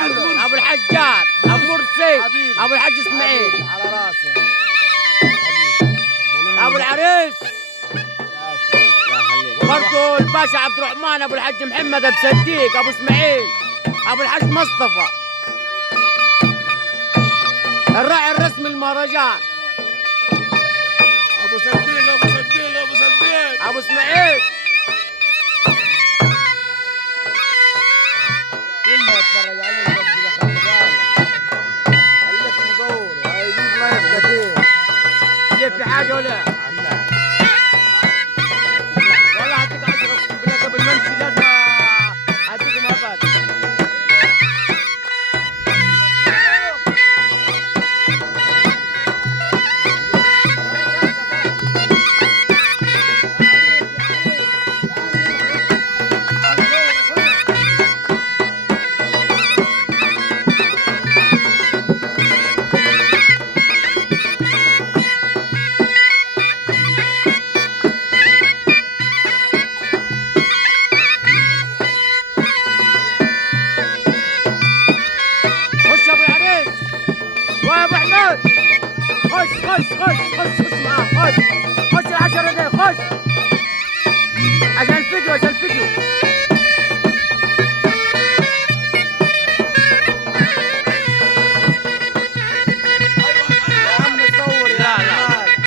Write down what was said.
عمرو ابو الحجار ابو مرسي ابو الحاج اسماعيل على راسي ابو العريس برضو الباشا عبد الرحمن ابو الحاج محمد ابو صديق ابو اسماعيل ابو الحاج مصطفى الراعي الرسمي المهرجان ابو صديق ابو صديق ابو صديق ابو اسماعيل كله يتفرج عليك بس اذا خلي بالك خليك مدور وهيجيب لايف كتير كيف في حاجه ولا والله هديك 10 اقسم بالله قبل ما امشي لازم اديكم مبات خش يا ابو العريس ويا ابو حماد خش خش خش خش خش معاه خش خش ال10 دقايق خش